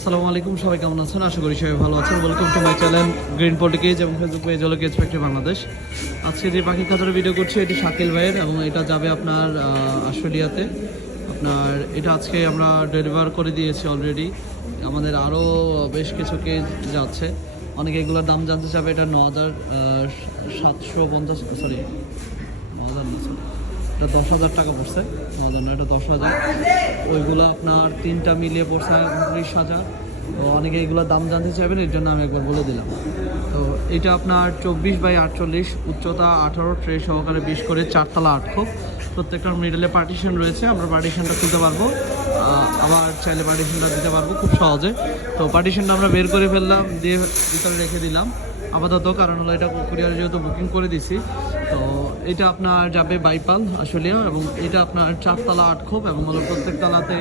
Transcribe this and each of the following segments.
আসসালামু আলাইকুম, সবাই কেমন আছেন? আশা করি সবাই ভালো আছেন। Welcome to my channel green politics এবং ফেসবুক পেজ হলো কেজ ফ্যাক্টরি বাংলাদেশ। আজকে যে পাখি খাঁচার ভিডিও করছি এটি শাকিল ভাইয়ের এবং এটা যাবে আপনার অস্ট্রেলিয়াতে। আপনার এটা আজকে আমরা ডেলিভার করে দিয়েছি অলরেডি। আমাদের আরও বেশ কিছু কেজ যাচ্ছে। অনেকে এগুলোর দাম জানতে চাবে। এটা 9,750, সরি 9,000 না, সরি এটা 10,000 টাকা পড়ছে। 9,000 না, এটা 10,000। ওইগুলো আপনার তিনটা মিলিয়ে পড়ছে 29,000। তো অনেকে এগুলোর দাম জানতে চাইবেন, এর জন্য আমি একবার বলে দিলাম। তো এটা আপনার 24x48, উচ্চতা 18, ট্রে সহকারে 20 করে, 4 তলা 8 খোপ। প্রত্যেকটার মিডলে পার্টিশন রয়েছে। আমরা পার্টিশনটা খুলতে পারবো, আবার চাইলে পার্টিশনটা দিতে পারবো খুব সহজে। তো পার্টিশনটা আমরা বের করে ফেললাম, দিয়ে ভিতরে রেখে দিলাম আপাতত, কারণ হলো এটা কুরিয়ারে যেহেতু বুকিং করে দিছি। তো এটা আপনার যাবে বাইপাল আশুলিয়া এবং এটা আপনার 4 তলা 8 খোপ এবং হলো প্রত্যেক তলাতে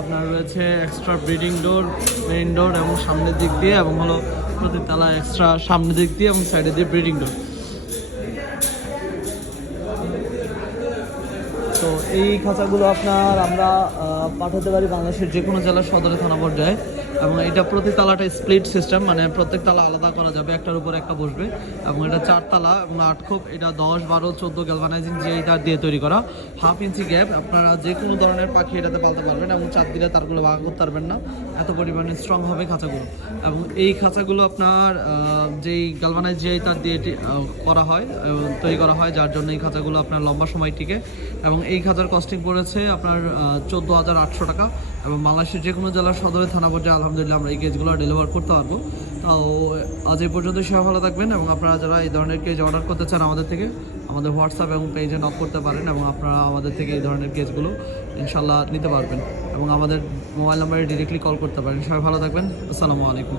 আপনার রয়েছে এক্সট্রা ব্রিডিং ডোর, মেইন ডোর এবং সামনের দিক দিয়ে, এবং হলো প্রত্যেক তলা এক্সট্রা সামনের দিক দিয়ে এবং সাইডে দিয়ে ব্রিডিং ডোর। তো এই খাঁচাগুলো আপনার আমরা পাঠাতে পারি বাংলাদেশের যে কোনো জেলার সদরে থানা পর্যায়ে। এবং এটা প্রতি তালাটা স্প্লিট সিস্টেম, মানে প্রত্যেক তালা আলাদা করা যাবে, একটার উপর একটা বসবে। এবং এটা 4 তালা এবং 8 খোপ। এটা 10, 12, 14 গ্যালভানাইজিং যে এটা দিয়ে তৈরি করা। 1/2 ইঞ্চি গ্যাপ। আপনারা যে কোনো ধরনের পাখি এটাতে পালতে পারবেন এবং চাপ দিলে তারগুলো ভাঙা করতে পারবেন না, এত পরিমাণে স্ট্রং হবে খাঁচাগুলো। এবং এই খাঁচাগুলো আপনার যেই গ্যালভানাইজ যে তার দিয়ে করা হয়, তৈরি করা হয়, যার জন্য এই খাঁচাগুলো আপনার লম্বা সময় টিকে। এবং এই খাঁচার কস্টিং পড়েছে আপনার 14,800 টাকা। এবং বাংলাদেশের যে কোনো জেলার সদরে থানা পর্যায়ে আলহামদুলিল্লাহ আমরা এই কেজগুলো ডেলিভার করতে পারবো। তো আজ এই পর্যন্ত সবাই ভালো থাকবেন। এবং আপনারা যারা এই ধরনের কেজ অর্ডার করতে চান আমাদের থেকে, আমাদের হোয়াটসঅ্যাপ এবং পেজে নক করতে পারেন এবং আপনারা আমাদের থেকে এই ধরনের কেজগুলো ইনশাল্লাহ নিতে পারবেন এবং আমাদের মোবাইল নাম্বারে ডিরেক্টলি কল করতে পারেন। সবাই ভালো থাকবেন। আসসালামু আলাইকুম।